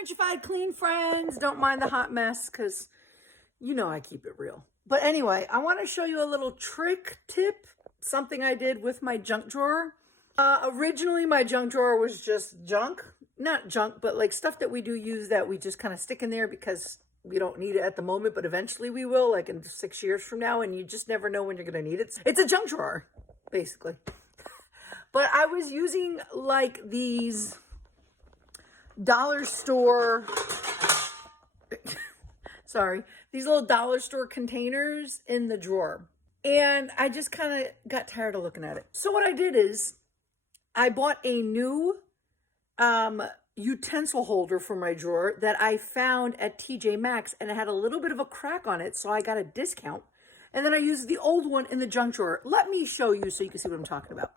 Frenchified clean friends. Don't mind the hot mess because you know I keep it real. But anyway, I want to show you a little trick tip, something I did with my junk drawer. Originally, my junk drawer was just junk. Not junk, but like stuff that we do use that we just kind of stick in there because we don't need it at the moment, but eventually we will, like in 6 years from now, and you just never know when you're going to need it. It's a junk drawer, basically. But I was using like these dollar store, sorry, these little dollar store containers in the drawer. And I just kind of got tired of looking at it. So what I did is I bought a new utensil holder for my drawer that I found at TJ Maxx, and it had a little bit of a crack on it, so I got a discount. And then I used the old one in the junk drawer. Let me show you so you can see what I'm talking about.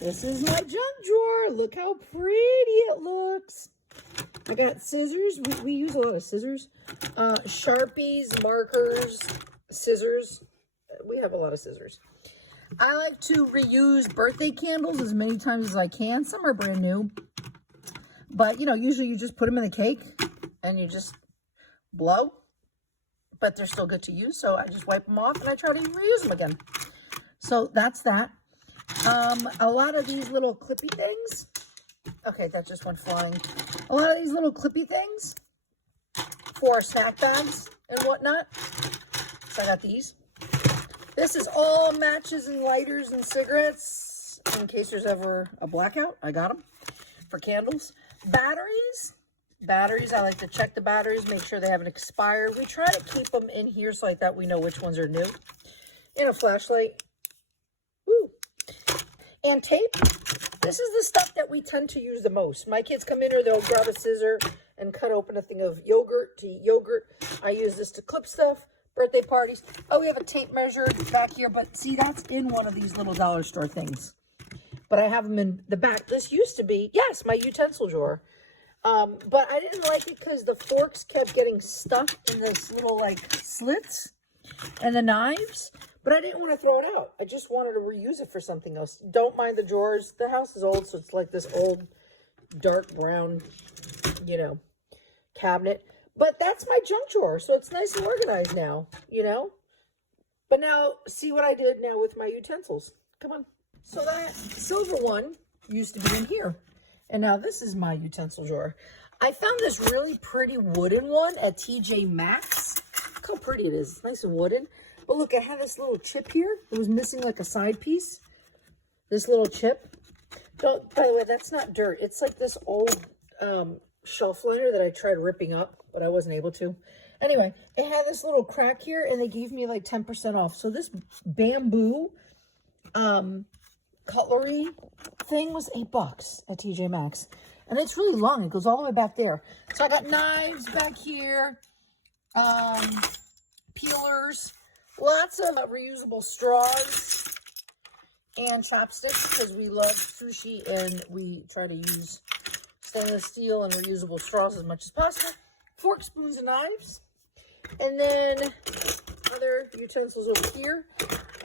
This is my junk drawer. Look how pretty it looks. I got scissors. We use a lot of scissors. Sharpies, markers, scissors. We have a lot of scissors. I like to reuse birthday candles as many times as I can. Some are brand new. But, you know, usually you just put them in the cake and you just blow. But they're still good to use, so I just wipe them off and I try to reuse them again. So that's that. A lot of these little clippy things. Okay, that just went flying. A lot of these little clippy things for snack bags and whatnot. So I got these. This is all matches and lighters and cigarettes in case there's ever a blackout. I got them for candles. Batteries, I like to check the batteries, make sure they haven't expired. We try to keep them in here so like that we know which ones are new. And a flashlight. Woo. And tape. This is the stuff that we tend to use the most. My kids come in here, they'll grab a scissor and cut open a thing of yogurt to eat yogurt. I use this to clip stuff, birthday parties. Oh, we have a tape measure back here, but see, that's in one of these little dollar store things. But I have them in the back. This used to be, yes, my utensil drawer. But I didn't like it because the forks kept getting stuck in this little like slits and the knives, but I didn't want to throw it out. I just wanted to reuse it for something else. Don't mind the drawers. The house is old, so it's like this old dark brown, you know, cabinet. But that's my junk drawer, so it's nice and organized now, you know. But now, see what I did now with my utensils. Come on. So that silver one used to be in here. And now this is my utensil drawer. I found this really pretty wooden one at TJ Maxx. Look how pretty it is. It's nice and wooden. But look, I had this little chip here. It was missing like a side piece. This little chip. By the way, that's not dirt. It's like this old shelf liner that I tried ripping up, but I wasn't able to. Anyway, it had this little crack here, and they gave me like 10% off. So this bamboo cutlery thing was $8 at TJ Maxx, and it's really long. It goes all the way back there. So I got knives back here, peelers, lots of reusable straws and chopsticks because we love sushi and we try to use stainless steel and reusable straws as much as possible. Forks, spoons, and knives, and then other utensils over here.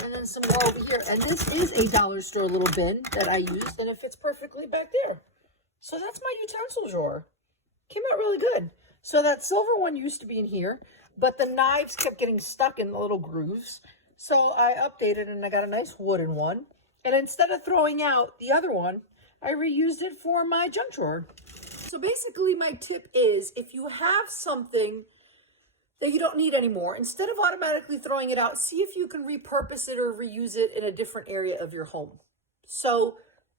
And then some more over here. And this is a dollar store little bin that I used, and it fits perfectly back there. So that's my utensil drawer. Came out really good. So that silver one used to be in here, but the knives kept getting stuck in the little grooves. So I updated and I got a nice wooden one. And instead of throwing out the other one, I reused it for my junk drawer. So basically my tip is if you have something that you don't need anymore, instead of automatically throwing it out, see if you can repurpose it or reuse it in a different area of your home. So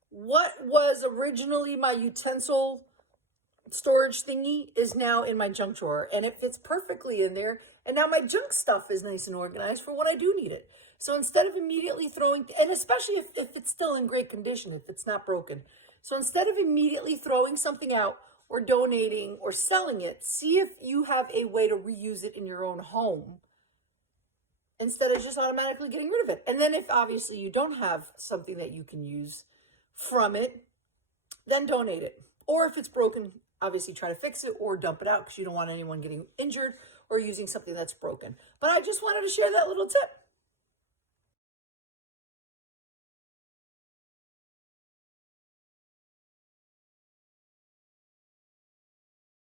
what was originally my utensil storage thingy is now in my junk drawer, and it fits perfectly in there. And now my junk stuff is nice and organized for when I do need it. So instead of immediately throwing, and especially if it's still in great condition, if it's not broken. So instead of immediately throwing something out, or donating or selling it, see if you have a way to reuse it in your own home instead of just automatically getting rid of it. And then if obviously you don't have something that you can use from it, then donate it. Or if it's broken, obviously try to fix it or dump it out because you don't want anyone getting injured or using something that's broken. But I just wanted to share that little tip.